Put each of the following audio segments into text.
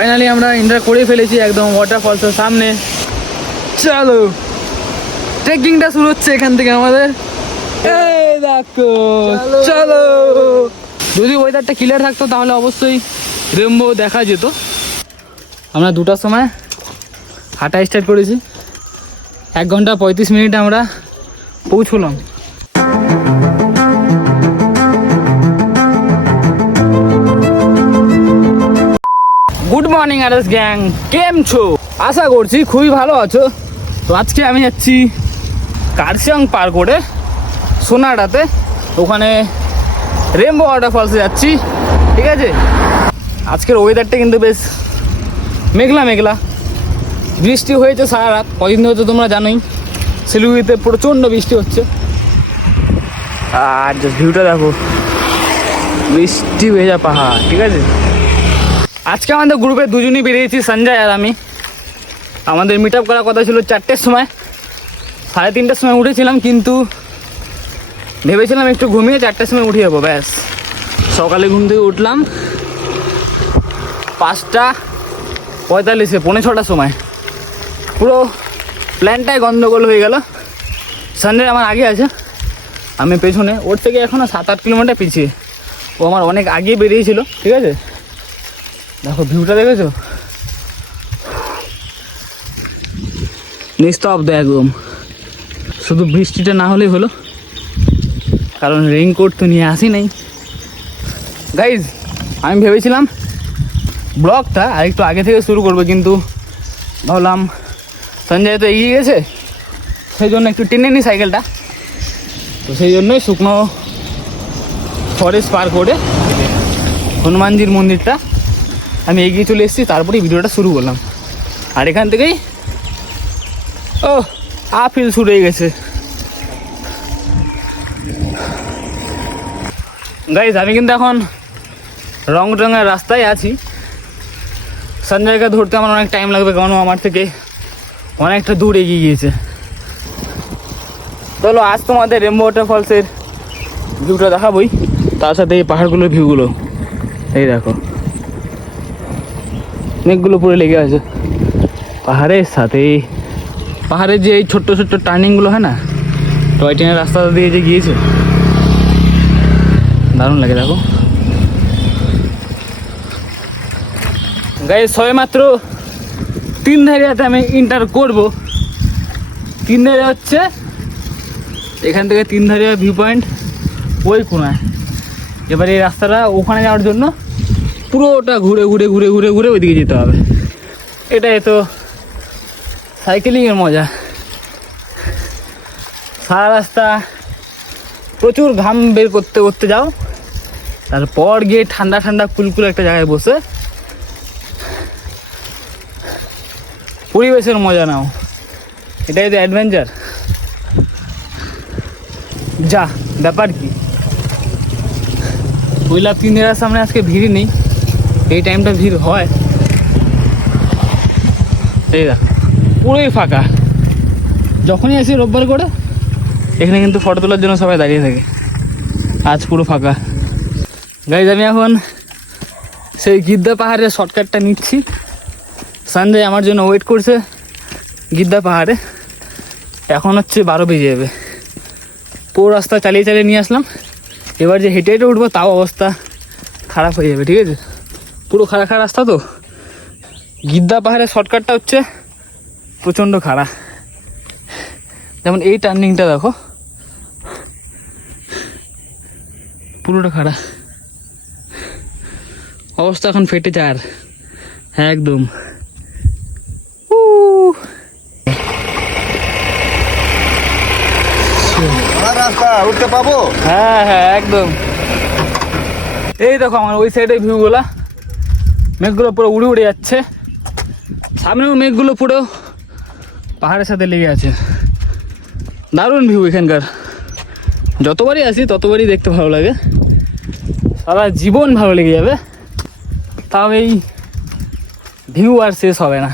Finally আমরা enter করে ফেলেছি একদম ওয়াটারফলসের সামনে। চলো ট্রেকিংটা শুরু হচ্ছে এখান থেকে আমাদের। এই দেখো, চলো। যদি ওয়েদারটা ক্লিয়ার থাকতো তাহলে অবশ্যই রেইনবো দেখা যেত। আমরা 2টার সময় হাঁটা স্টার্ট করেছি, 1 ঘন্টা 35 মিনিট আমরা পৌঁছলাম। গুড মর্নিং আরএস গ্যাং, কেম ছো? আশা করছি খুবই ভালো আছো। তো আজকে আমি যাচ্ছি কার্শিয়াং পার্ক করে সোনাডাতে, ওখানে রেইনবো ওয়াটারফলসে যাচ্ছি, ঠিক আছে। আজকের ওয়েদারটা কিন্তু বেশ মেঘলা মেঘলা, বৃষ্টি হয়েছে সারা রাত, কদিন ধরে তো তোমরা জানোই শিলিগুড়িতে প্রচণ্ড বৃষ্টি হচ্ছে। আর জাস্ট ভিউটা দেখো, বৃষ্টি ভেজা পাহাড়, ঠিক আছে। আজকে আমাদের গ্রুপে দুজনই বেরিয়েছি, সঞ্জয় আর আমি। আমাদের মিট আপ করার কথা ছিল 4টের সময়, 3:30টার সময় উঠেছিলাম, কিন্তু ভেবেছিলাম একটু ঘুমিয়ে 4টের সময় উঠে যাবো, ব্যাস। সকালে ঘুম থেকে উঠলাম 5:45, 5:45 সময়। পুরো প্ল্যানটাই গন্ডগোল হয়ে গেল। সঞ্জয় আমার আগে আছে, আমি পেছনে। ওর থেকে এখনও 7-8 কিলোমিটার পিছিয়ে, ও আমার অনেক আগে বেরিয়েছিল, ঠিক আছে। দেখো ভিউটা দেখেছো, নিস্তব্ধ একদম। শুধু বৃষ্টিটা না হলেই হলো, কারণ রেইনকোট তো নিয়ে আসি নাই। গাইজ, আমি ভেবেছিলাম ব্লগটা আর একটু আগে থেকে শুরু করবো, কিন্তু ভাবলাম সঞ্জয় তো এগিয়ে গেছে, সেই জন্য একটু টেনে নিই সাইকেলটা। তো সেই জন্যই শুকনো ফরেস্ট পার করে হনুমানজির মন্দিরটা আমি এগিয়ে চলে এসেছি, তারপরেই ভিডিওটা শুরু করলাম। আর এখান থেকেই আপিল শুরু হয়ে গেছে। গাইজ, আমি কিন্তু এখন রংডঙের রাস্তায় আছি। সঞ্জয়কে ধরতে আমার অনেক টাইম লাগবে, কারণ আমার থেকে অনেকটা দূর এগিয়ে গিয়েছে। চলো আজ তোমাদের রেইনবো ওয়াটারফলসের ভিউটা দেখাবই, তার সাথে এই পাহাড়গুলোর ভিউগুলো। এই দেখো, মেঘগুলো পুরো লেগে আছে পাহাড়ের সাথে। পাহাড়ের যে এই ছোট্ট ছোট্ট টার্নিংগুলো হয় না, টয় ট্রেনের রাস্তা দিয়ে যে গিয়েছে, দারুণ লাগে। দেখো গাইজ, সবে মাত্র 3 ধারিয়াতে আমি এন্টার করবো। 3 ধারিয়া হচ্ছে এখান থেকে 3 ধারিয়া ভিউ পয়েন্ট ওই কোনায়। এবার এই রাস্তাটা ওখানে যাওয়ার জন্য পুরোটা ঘুরে ঘুরে ঘুরে ঘুরে ঘুরে ওইদিকে যেতে হবে। এটাই তো সাইকেলিংয়ের মজা। সারা রাস্তা প্রচুর ঘাম বের করতে করতে যাও, তারপর গিয়ে ঠান্ডা ঠান্ডা কুলকুল একটা জায়গায় বসে পরিবেশের মজা নাও। এটাই তো অ্যাডভেঞ্চার। যা ব্যাপার কি, কৈলাপ 3 ধারিয়ার সামনে আজকে ভিড় নেই, এই টাইমটা ভিড় হয়। এই দেখ, পুরোই ফাঁকা। যখনই আসি রোববার করে এখানে কিন্তু ফটো তোলার জন্য সবাই দাঁড়িয়ে থাকে, আজ পুরো ফাঁকা। গাইজ, আমি এখন সেই গিদ্দা পাহাড়ের শর্টকাটটা নিচ্ছি। সঞ্জয় আমার জন্য ওয়েট করছে গিদ্দা পাহাড়ে। এখন হচ্ছে 12 বেজে যাবে। পুরো রাস্তা চালিয়ে চালিয়ে নিয়ে আসলাম, এবার যে হেঁটে হেঁটে উঠবো তাও অবস্থা খারাপ হয়ে যাবে, ঠিক আছে। পুরো খাড়া খাড়া রাস্তা তো। গিদ্দা পাহাড়ের শর্টকাটটা হচ্ছে প্রচণ্ড খাড়া। যেমন এই টার্নিংটা দেখো, পুরোটা খাড়া, অবস্থা এখন ফেটে যায়। আর একদম রাস্তা উঠতে পাবো। হ্যাঁ হ্যাঁ একদম। এই দেখো আমার ওই সাইডে ভিউগুলা, মেঘগুলো পুরো উড়ে উড়ে যাচ্ছে। সামনেও মেঘগুলো পুরো পাহাড়ের সাথে লেগে আছে। দারুণ ভিউ এখানকার। যতবারই আসি ততবারই দেখতে ভালো লাগে, সারা জীবন ভালো লেগে যাবে। তাও এই ভিউ আর শেষ হবে না।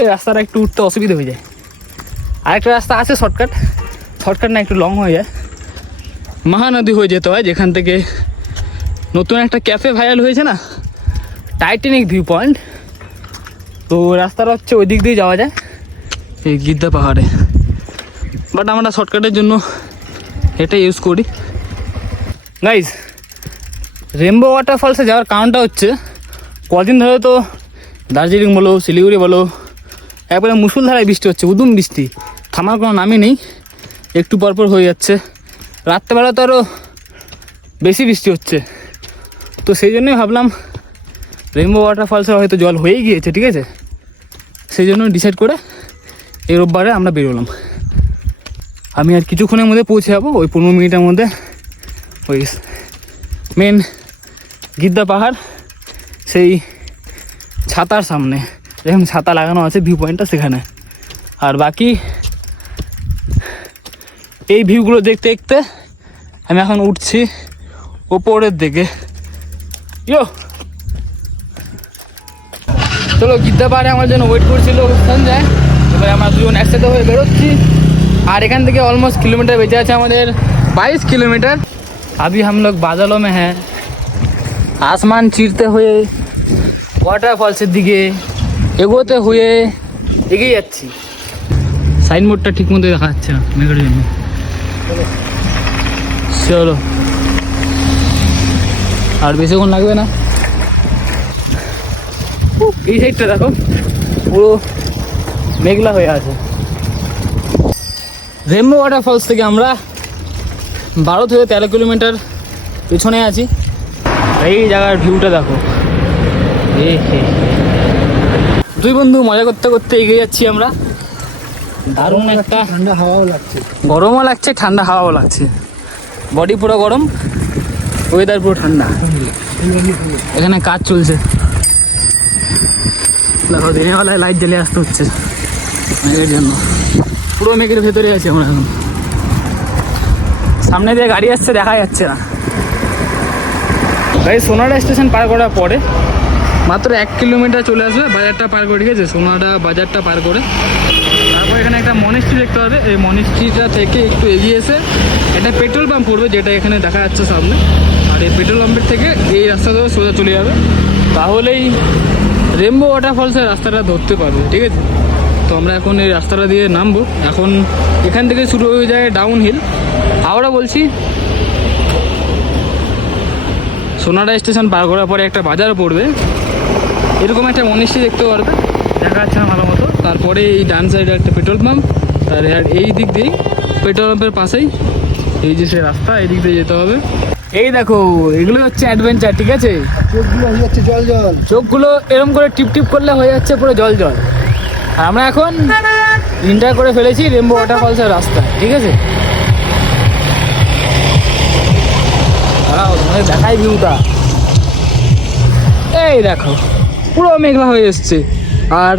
এই রাস্তাটা একটু উঠতে অসুবিধা হয়ে যায়। আরেকটা রাস্তা আছে শর্টকাট, শর্টকাট না একটু লং হয়ে যায়, মহানদী হয়ে যেতে হয়, যেখান থেকে নতুন একটা ক্যাফে ভাইরাল হয়েছে না, টাইটানিক ভিউ পয়েন্ট। তো রাস্তাটা হচ্ছে ওই দিক দিয়ে যাওয়া যায় এই গিদ্দা পাহাড়ে, বাট আমরা শর্টকাটের জন্য এটা ইউজ করি। গাইজ, রেনবো ওয়াটারফলসে যাওয়ার কারণটা হচ্ছে কদিন ধরে তো দার্জিলিং বলো, শিলিগুড়ি বলো, একবারে মুষলধারায় বৃষ্টি হচ্ছে, উদুম বৃষ্টি, থামার কোনো নামই নেই, একটু পরপর হয়ে যাচ্ছে। রাত্রেবেলা তো আরও বেশি বৃষ্টি হচ্ছে। তো সেই জন্যই ভাবলাম রেনবো ওয়াটারফলসে হয়তো জল হয়েই গিয়েছে, ঠিক আছে, সেই জন্য ডিসাইড করে এই রোববারে আমরা বেরোলাম। আমি আর কিছুক্ষণের মধ্যে পৌঁছে যাবো, ওই 15 মিনিটের মধ্যে ওই মেন গিদ্দা পাহাড়, সেই ছাতার সামনে, যেখানে ছাতা লাগানো আছে ভিউ পয়েন্টটা সেখানে। আর বাকি এই ভিউগুলো দেখতে দেখতে আমি এখন উঠছি ওপরের দিকে। ইয়ো, চলো, গিদ্দা পাহাড়ে আমার জন্য ওয়েট করছিল সঞ্জয়। এবার আমরা দুজন একসাথে হয়ে বেরোচ্ছি। আর এখান থেকে অলমোস্ট কিলোমিটার বেঁচে আছে আমাদের 22 কিলোমিটার। अभी हम लोग बादलों में हैं, आसमान चीरते हुए ওয়াটারফলসের দিকে এগোতে হয়ে এগিয়ে যাচ্ছি। সাইনবোর্ডটা ঠিক মতো দেখা যাচ্ছে না মেঘের জন্য। চলো, আর বেশিক্ষণ লাগবে না। এই সাইডটা দেখো পুরো মেঘলা হয়ে আছে। রেনবো ওয়াটারফলস থেকে আমরা 12 থেকে 13 কিলোমিটার পেছনে আছি। এই জায়গার ভিউটা দেখো। দুই বন্ধু মজা করতে করতে এগিয়ে যাচ্ছি আমরা। দারুণ একটা ঠান্ডা হাওয়াও লাগছে, গরমও লাগছে, ঠান্ডা হাওয়াও লাগছে। বডি পুরো গরম, ওয়েদার পুরো ঠান্ডা। এখানে কাজ চলছে, দেখো দিনেবেলায় লাইট জ্বালিয়ে আসতে হচ্ছে মেঘের জন্য। পুরো মেঘের ভেতরে আছি আমরা এখন। সামনে দিয়ে গাড়ি আসছে, দেখা যাচ্ছে না। গাড়ি সোনাডা স্টেশন পার করার পরে মাত্র 1 কিলোমিটার চলে আসবে বাজারটা পার করে, ঠিক আছে, সোনাডা বাজারটা পার করে। তারপর এখানে একটা মনিস্ট্রি দেখতে পাবে। এই মনিস্ট্রিটা থেকে একটু এগিয়ে এসে একটা পেট্রোল পাম্প পড়বে, যেটা এখানে দেখা যাচ্ছে সামনে। আর এই পেট্রোল পাম্পের থেকে এই রাস্তা ধরে সোজা চলে যাবে, তাহলেই রেনবো ওয়াটারফলসের রাস্তাটা ধরতে পারবে, ঠিক আছে। তো আমরা এখন এই রাস্তাটা দিয়ে নামবো। এখন এখান থেকে শুরু হয়ে যায় ডাউন হিল। আবারও বলছি, সোনাডা স্টেশন পার করার পরে একটা বাজার পড়বে, এরকম একটা মনিস্ট্রি দেখতে পারবে, দেখা যাচ্ছে না ভালো মতো। তারপরে এই ডান সাইডে একটা পেট্রোল পাম্প, আর এই দিক দিয়েই পেট্রোল পাম্পের পাশেই এই যে সে রাস্তা, এই দিক দিয়ে যেতে হবে। এই দেখো, এগুলো হচ্ছে অ্যাডভেঞ্চার, ঠিক আছে। চোখগুলো হয়ে যাচ্ছে জল জল, চোখগুলো এরকম করে টিপ টিপ করলে হয়ে যাচ্ছে পুরো জল জল। আর আমরা এখন এন্টার করে ফেলেছি রেনবো ওয়াটারফলসের রাস্তা, ঠিক আছে। দেখাই ভিউটা, এই দেখো পুরো মেঘলা হয়ে এসছে। আর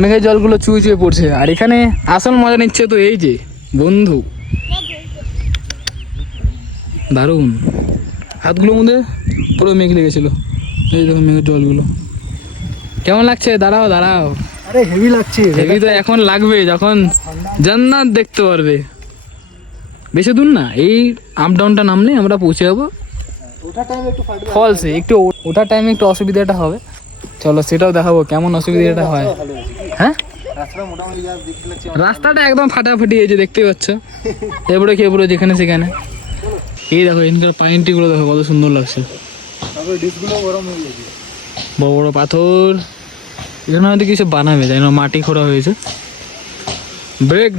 মেঘের জলগুলো চুয়ে চুয়ে পড়ছে। আর এখানে আসল মজা নিচ্ছে তো এই যে বন্ধু, দারুণ। হাতগুলোর মধ্যে পুরো মেঘ লেগেছিল, এই দেখো মেঘের জলগুলো। কেমন লাগছে? দাঁড়াও দাঁড়াও, আরে হেভি লাগছে। হেভি তো এখন লাগবে যখন জান্নাত দেখতে পারবে। বেশি দূর না, এই আপ ডাউনটা নামলে আমরা পৌঁছে যাবো ফলসে। একটু ওঠার টাইমে একটু অসুবিধাটা হবে, চলো সেটাও দেখাবো কেমন অসুবিধাটা হয়। হ্যাঁ, রাস্তাটা একদম ফাটাফাটি, এই যে দেখতে পাচ্ছ, এবারে খেয়ে যেখানে সেখানে। এই দেখো এখানকার পাইনটিগুলো দেখো কত সুন্দর লাগছে, বড় বড় পাথর। এখানে হয়তো কিছু বানাবে, তাই না, মাটি খোঁড়া হয়েছে।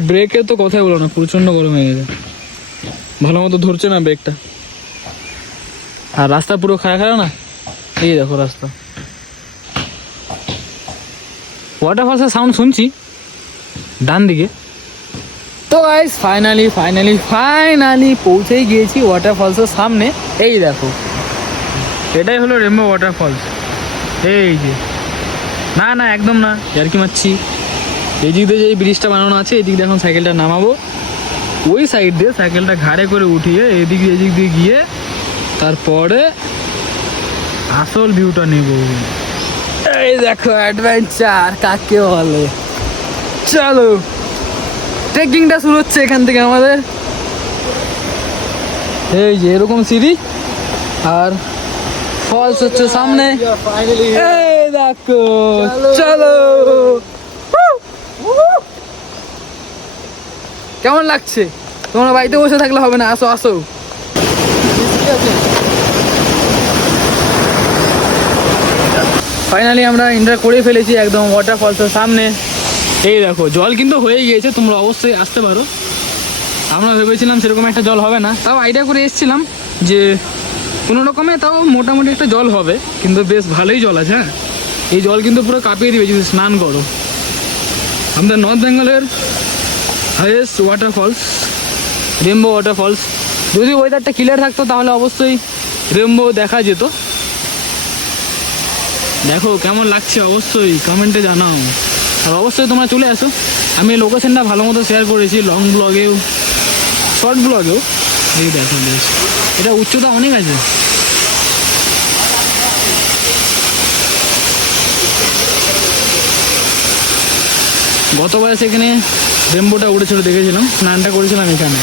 ব্রেকের তো কথাই বলো না, প্রচন্ড গরম হয়ে গেছে, ভালো মতো ধরছে না ব্রেকটা। আর রাস্তা পুরো খাড়া খাড়া না, এই দেখো রাস্তা। ওয়াটারফলসের সাউন্ড শুনছি ডান দিকে। তো গাইস ফাইনালি পৌঁছেই গিয়েছি ওয়াটারফলসের সামনে। এই দেখো, এটাই হলো রেনবো ওয়াটারফলস। এই যে, না একদম না, আর কি মারছি। এই দিক দিয়ে যে ব্রিজটা বানানো আছে, এই দিক দিয়ে এখন সাইকেলটা নামাবো, ওই সাইড দিয়ে সাইকেলটা ঘাড়ে করে উঠিয়ে এদিক দিয়ে গিয়ে তারপরে আসল ভিউটা নেব। এই দেখো অ্যাডভেঞ্চার কাকে বলে। চলো, ট্রেকিংটা শুরু হচ্ছে এখান থেকে আমাদের। এই যে এরকম সিঁড়ি আর ফলস হচ্ছে সামনে। ফাইনালি এই দেখো, চলো। কেমন লাগছে? তোমরা বাড়িতে বসে থাকলে হবে না, আসো আসো। ফাইনালি আমরা এন্টার করে ফেলেছি একদম ওয়াটারফলসের সামনে। এই দেখো জল কিন্তু হয়ে গিয়েছে, তোমরা অবশ্যই আসতে পারো। আমরা ভেবেছিলাম সেরকম একটা জল হবে না, তাও আইডিয়া করে এসেছিলাম যে কোনো রকমে তাও মোটামুটি একটা জল হবে, কিন্তু বেশ ভালোই জল আছে। হ্যাঁ, এই জল কিন্তু পুরো কাঁপিয়ে দিবে যদি স্নান করো। আমাদের নর্থ বেঙ্গলের হাইয়েস্ট ওয়াটারফলস, রেনবো ওয়াটারফলস। যদি ওয়েদারটা ক্লিয়ার থাকতো তাহলে অবশ্যই রেনবো দেখা যেত। দেখো কেমন লাগছে অবশ্যই কমেন্টে জানাও, আর অবশ্যই তোমরা চলে আসো। আমি লোকেশনটা ভালো মতো শেয়ার করেছি লং ব্লগেও, শর্ট ব্লগেও। এই দেখো বেশ, এটা উচ্চতা অনেক আছে। গতবার সেখানে রেনবোটা উড়েছিল, দেখেছিলাম, স্নানটা করেছিলাম এখানে।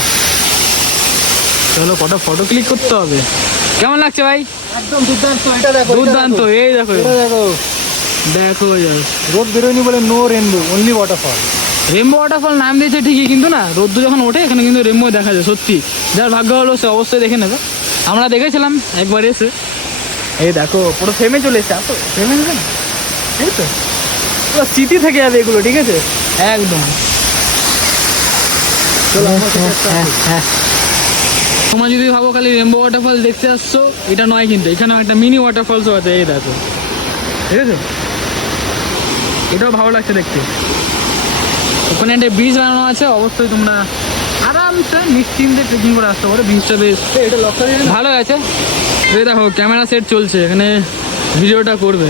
চলো কটা ফটো ক্লিক করতে হবে। কেমন লাগছে ভাই? একদম দুর্দান্ত। এটা দেখো, দুর্দান্ত। এই দেখো, এটা দেখো, দেখো রোদ বেরোয়নি বলে no rainbow, only waterfall. Rainbow waterfall নাম দিয়েছে ঠিকই, কিন্তু না, রোদ্দুর যখন ওঠে এখানে কিন্তু রেনবো দেখা যায় সত্যি। যার ভাগ্য হলো সে অবশ্যই দেখে নেবে। আমরা দেখেছিলাম একবার এসে। এই দেখো পুরো ফেমে চলে এসছে। আসো, ফেমে এসে না, এই তো পুরো স্মৃতি থেকে যাবে এগুলো, ঠিক আছে একদম। চলো আমার সাথে একটা হ্যাঁ হ্যাঁ, তোমরা যদি ভাবো খালি রেনবো ওয়াটারফল দেখতে আসছো, এটা নয় কিন্তু, এখানেও একটা মিনি ওয়াটারফলসও আছে। এই দেখো, ঠিক আছে, এটাও ভালো লাগছে দেখতে। ওখানে একটা ব্রিজ বানানো আছে, অবশ্যই তোমরা আরামসে নিশ্চিন্তে ট্রেকিং করে আসতে পারো। ব্রিজটা বেশ এটা লক করে দিন। ভালো আছে। এই দেখো ক্যামেরা সেট চলছে এখানে, ভিডিওটা করবে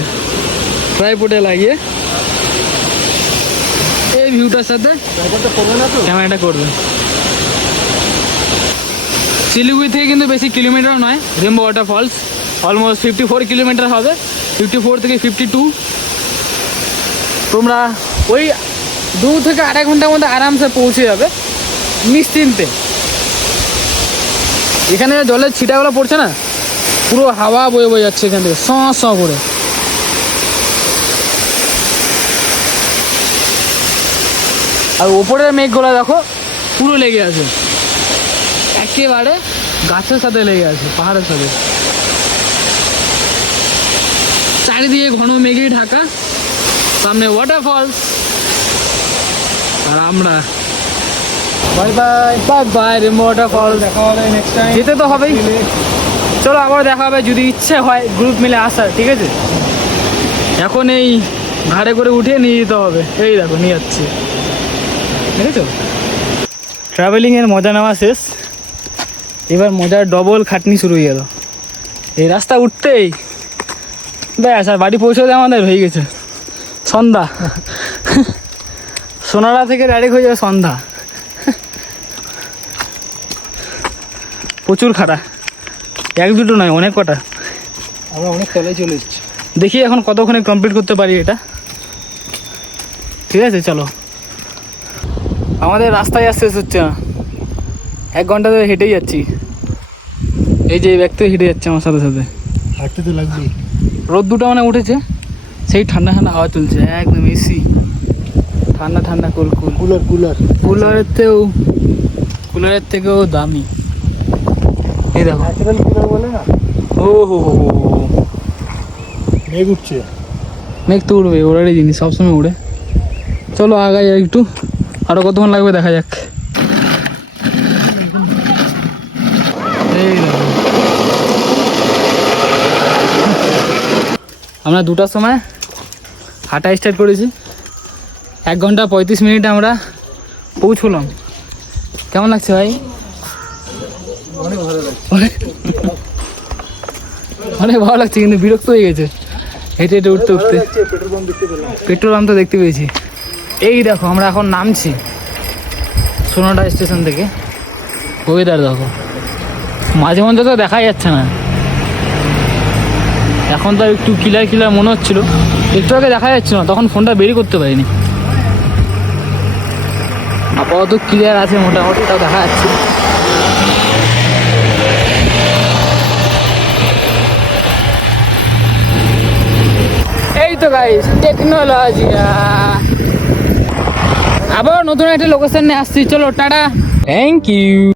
ট্রাইপডে লাগিয়ে। এই ভিউটার সাথে ব্যাপারটা করবে না তো? ক্যামেরাটা করবে। শিলিগুড়ি থেকে কিন্তু বেশি কিলোমিটার নয় রেনবো ওয়াটারফলস, অলমোস্ট 54 কিলোমিটার হবে, 54 থেকে 52। তোমরা ওই 2 থেকে 2.5 ঘন্টার মধ্যে আরামসে পৌঁছে যাবে নিশ্চিন্তে। এখানে জলের ছিটাগুলো পড়ছে না, পুরো হাওয়া বয়ে বয়ে যাচ্ছে এখান থেকে স স করে। আর ওপরের মেঘগুলো দেখো পুরো লেগে আছে, একেবারে গাছের সাথে লেগে আছে, পাহাড়ের সাথে। চারিদিকে ঘন মেঘে ঢাকা, সামনে ওয়াটারফলস, আর আমরা bye bye. Bye bye rainbow waterfalls. দেখা হবে নেক্সট টাইম। যেতে তো হবেই, চলো আবার দেখা হবে যদি ইচ্ছে হয় গ্রুপ মিলে আসার, ঠিক আছে। এখন এই ঘাড়ে করে উঠিয়ে নিয়ে যেতে হবে। এই দেখো নিয়ে যাচ্ছি, দেখেছো। ট্রাভেলিংয়ের মজা নেওয়া শেষ, এবার মজার ডবল খাটনি শুরু হয়ে গেল। এই রাস্তা উঠতেই ব্যাস, আর বাড়ি পৌঁছতে আমাদের হয়ে গেছে সন্ধ্যা। সোনারা থেকে ডাইরেক্ট হয়ে যাবে সন্ধ্যা। প্রচুর খাড়া, 1-2 নয়, অনেক কটা। আমরা অনেক তলায় চলে এসেছি। দেখি এখন কতক্ষণে কমপ্লিট করতে পারি এটা, ঠিক আছে। চলো, আমাদের রাস্তায় আসতে হচ্ছে না, 1 ঘন্টা ধরে হেঁটেই যাচ্ছি। এই যে এই ব্যক্তি হেঁটে যাচ্ছে আমার সাথে সাথে। হাঁটতে তো লাগবেই। রোদ মানে উঠেছে, সেই ঠান্ডা ঠান্ডা হাওয়া চলছে, একদম এসি, ঠান্ডা ঠান্ডা কুলকুল। কুলার কুলার কুলারের থেকেও দামি। এই দেখো, ন্যাচারাল কুলার বলে না। ও হো হো হো, মেঘ উঠছে। মেঘ তো উড়বে, ওড়ারই জিনিস, সবসময় উড়ে। চলো আগাই একটু, আরো কতক্ষণ লাগবে দেখা যাক। এই দেখো, আমরা 2টার সময় হাঁটা স্টার্ট করেছি, 1 ঘন্টা 35 মিনিট আমরা পৌঁছলাম। কেমন লাগছে ভাই? অনেক ভালো লাগছে। অনেক ভালো লাগছে, কিন্তু বিরক্ত হয়ে গেছে হেঁটে হেঁটে উঠতে উঠতে। পেট্রোল পাম্প দেখতে পেলাম। পেট্রোল পাম্প তো দেখতে পেয়েছি। এই দেখো আমরা এখন নামছি সোনাডা স্টেশন থেকে। ওয়েদার দেখো, মাঝে মধ্যে তো দেখাই যাচ্ছে না, এখন তো একটু ক্লিয়ার মনে হচ্ছিল, একটু আগে দেখা যাচ্ছিল না, তখন ফোনটা বেরই করতে পারিনি। আপাতত ক্লিয়ার আছে মোটামুটি, তাও দেখা যাচ্ছে। তো গাইস টেকনোলজি। আবার নতুন একটা লোকেশন নিয়ে আসছি, চলো টাটা, থ্যাংক ইউ।